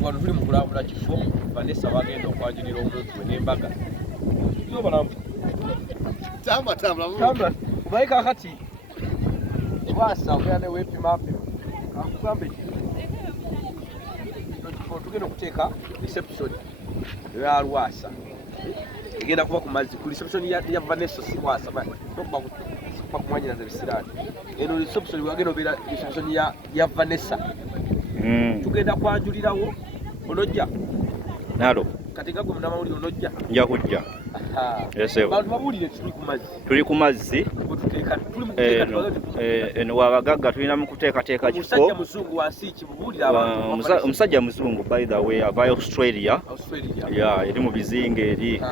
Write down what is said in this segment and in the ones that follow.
kati wano tuli mu kulambula kifo Vanessa bagenda okwanjulira omuntu n'embaga yo balamu tamba kubaika kati Lwasa ogenda wepima akugambe tugenda okuteeka reception ya Lwasa egenda kuba ku mazzi ku reception ya Vanessa si Lwasa tokuba kumwanyira za bisirani eno reception wagenda obera reception ya Vanessa tugenda kwanjulirawo onojja nalo kati nga gwe munamawulire onojja nja kujja bantu babulire tuli ku mazzi eno wabagagga tulina mu kuteekateeka kifo omusajja muzungu by the way ava Australia eri mu bizinga eri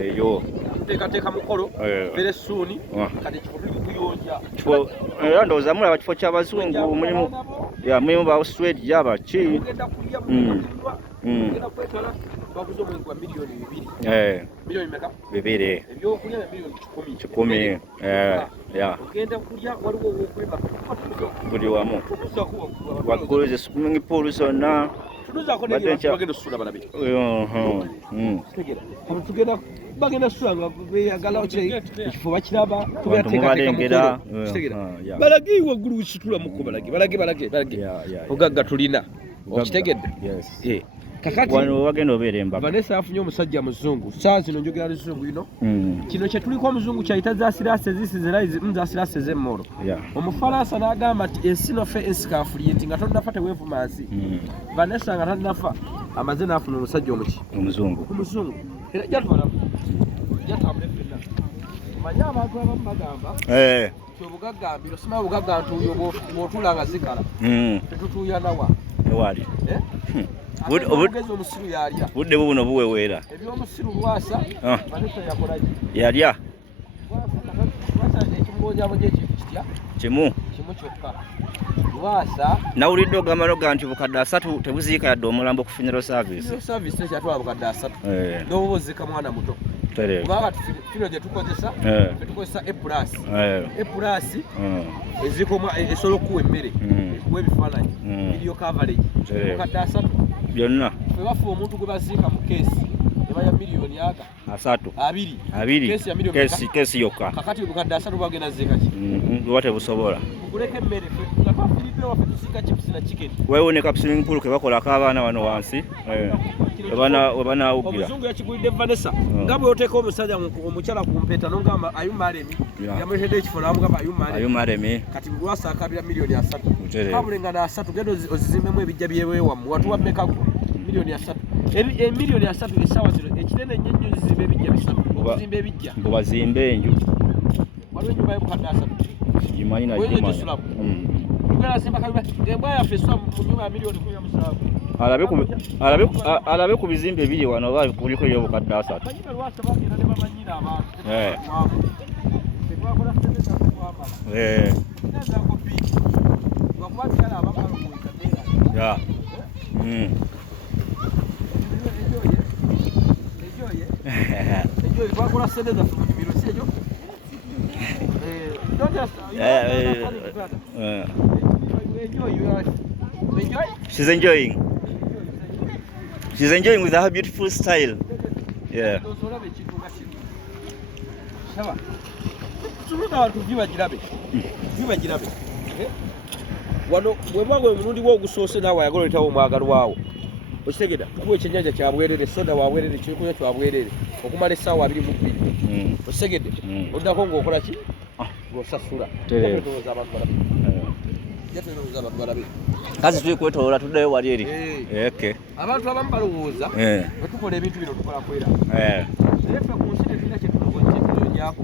eyo teekateeka mukolo very soon kati kifo tuli mu kuyonja era ndowooza mulaba kifo ky'abazungu mulimu ba Australia baki bakuze omwezi gwa milioni 2 milioni meka 2 ebyokulya milioni 10 ogenda kulya waliwo okwemba buli wamu waggulu ze swimming pool zonna bagenda osula balabe tugenda bagenda osula nga beyagala ekifo bakiraba tubateekateeka balage waggulu wekitula muko balage ogagga tulina okitegedde kakati wano wagenda obeera embaga Vanessa afunye omusajja muzungu saa zino njogera luzungu ino kino kye tuliko omuzungu kyayita za sirase zisiziraizi za sirase z'emmoro omufalansa n'agamba nti ensi nofe ensi kaafuliyenti nga tonnafa teweevumansi Vanessa nga tannafa amaze n'afuna omusajja omuzungu era jatwala jatambule ffenna omanye abantu abamu bagamba kyobugagambiro sima bugagga nti oyo bw'otuula nga zikala tetutuuyanawa ewali omusiru yalya budde buno buweweera ebyomusiru Lwasa Vanessa yakola yalya ekimubonyabonya ekintu kitya kimu kyokka Lwasa nawulidde ogamba noga nti bukadde 3 tebuziika yadde omulambo ku funeral service tekyatwala bukadde 3 n'oba ozika mwana muto kubanga fino gye tukozesa tukozesa epulasi ezikoma esobola okuwa emmere ekuwa ebifaananyi video coverage bukadde 3 byonna webafuba omuntu gwe baziika mu keesi ebaya miliyoni aga 2 keesi yokka kakati bukadde 3 bagenda ziika ki lwa tebusobola kuleka emmere nga twafiripe waffe tusiika chips na chicken wewoneka ku swimming pool ke bakolako abaana wano wansi webanaawugira omuzungu yakigulidde Vanessa nga bwe oteeka omusajja omukyala ku mpeta nongamba ayumalemi yamuletedde ekifo namugamba ayumalemi kati Lwasa akabira miliyoni 3 kabulenga na 3 genda ozizimbemu ebijja byewewamu watuwa mmeka miliyoni 3 miliyoni 3 essaawa zino ekinene nnyo nnyo zizimba ebijja 3 okuzimba ebijja mbazimbe enju waliwo ennyumba y'obukadde 3 gimanyi nagimanya embwa yaffe esula mu nyumba ya miliyoni 17 alabe ku bizimbe ebiri wano oba kuliko ebyobukadde 3 twakola sente zaffe mu nyumiro si ekyo She's enjoying with her beautiful style. wano bwemwaga omulundi gwogusoose naawe ayagala oletawo omwagalwawo okitegeda tukuwa ekyennyanja kyabwerere soda wabwerere kyokunywa kyabwerere okumala essaawa 22 okitegedde oddako ng'okola ki ng'osasula kazi tuli kwetoloola tuddeyo wali eri abantu abamu balowooza bwetukola ebintu bino tukola kwera naye ffe ku nsi tetulina kyetunyonyako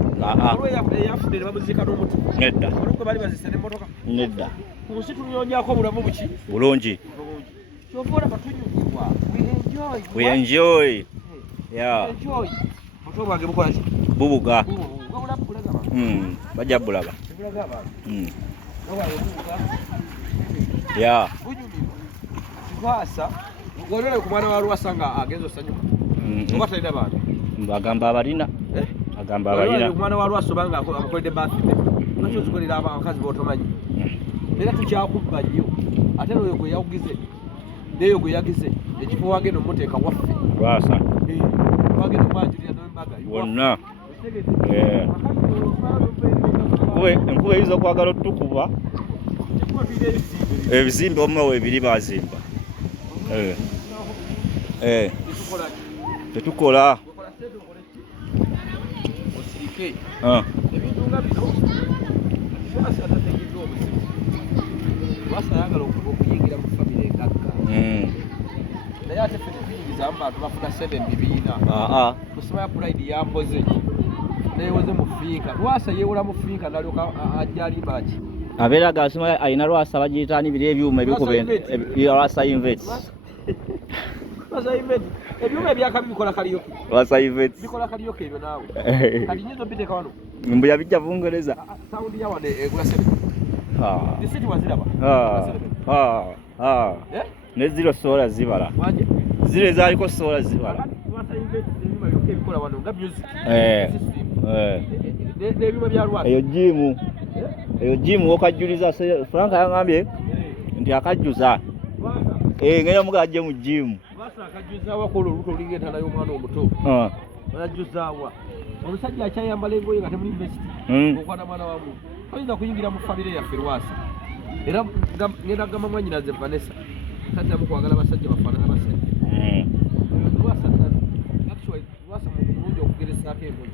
olwo eyafudde ne bamuziika n'omutu nedda olukwe bali bazisa n'emmotoka nedda ku nsi tunyonyako obulamu buki bulungi kyova olaba tunyumirwa we enjoy muto bwange bukola ki bubuga wabulamu bulaga abantu bajja bulaba bulaga abantu nawaye bubuga bunyumirwa Lwasa ng'olole ku mwana wa Lwasa nga agenza osanyuka oba talina bantu agamba abalina omwana wa Lwasa obanga amukoledde birthday lwaki ozikolera abakazi b'otomanyi era tukyakubba nnyo ate n'oyo gwe yawugize n'eyo gwe yagize ekifo wagenda omuteeka waffe Lwasa wagenda omwanjulira n'embaga wonna enkuba eyinza okwagala otukuba ebizimbe omuma weebiri bazimba tetukola osirike ebintu nga bino Lwasa atategeddwa obuzibu Lwasa ayagala okuyingira mu famire engagga naye ate ffe tetuyingizamu bantu bafuna sente mu bibiina kusoma ya purayidi yampoze neewoze mu fiinka Lwasa yeewola mu fiinka nalyoka ajja alimba ki abeera gasoma alina Lwasa bagiyitaani biri ebyuma ebikuba Lwasa invets ebyuma ebyakabi bikola kaliyoke Lwasa invets bikola kaliyoke ebyo naawe kati nyinza obiteeka wano mbu yabijja Bungereza saundi ya wano egula sente disiti waziraba ne zero sola zibala ziro ezaaliko sola zibala ebikola wano nga music n'ebyuma bya Lwasa eyo jimu okajjuliza Frank yangambye nti akajjuza ngenda muga ajje mu jimu Lwasa akajjuza wakola oluto olingenda nayo omwana omuto bayajjuzaawa omusajja akyayambala engoye nga temuli university okwana mwana wa muntu oyinza kuyingira mu famire yaffe Lwasa era ngenda kugamba mwanyinaze Vanessa taddamu kwagala basajja bafaanana basajja Lwasa mulungi okugeresaako engoye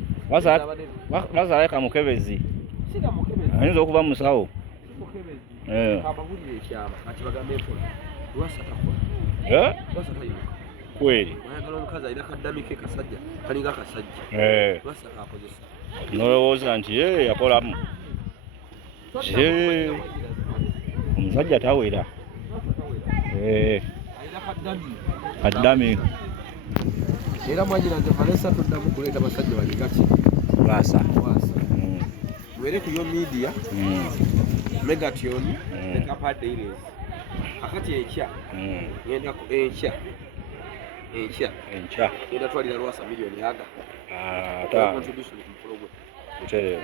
Lwasa aleka mukebezi ayinza okuba musawo kababulire ekyama kati bagambe empola Lwasa takola Lwasa tayimuka kweli ayagala omukazi alina kaddami ke kasajja kalinga kasajja Lwasa kakozesa nolowooza nti yakolamu omusajja tawera alina kaddami era mwanyinaze Vanessa toddamu kuleeta basajja baligaki Lwasa were ku yo media Megation ne Kapa Dailies kakati enkya ngenda ku enkya ngenda twalira Lwasa miliyoni aga contribution ku program kutereevu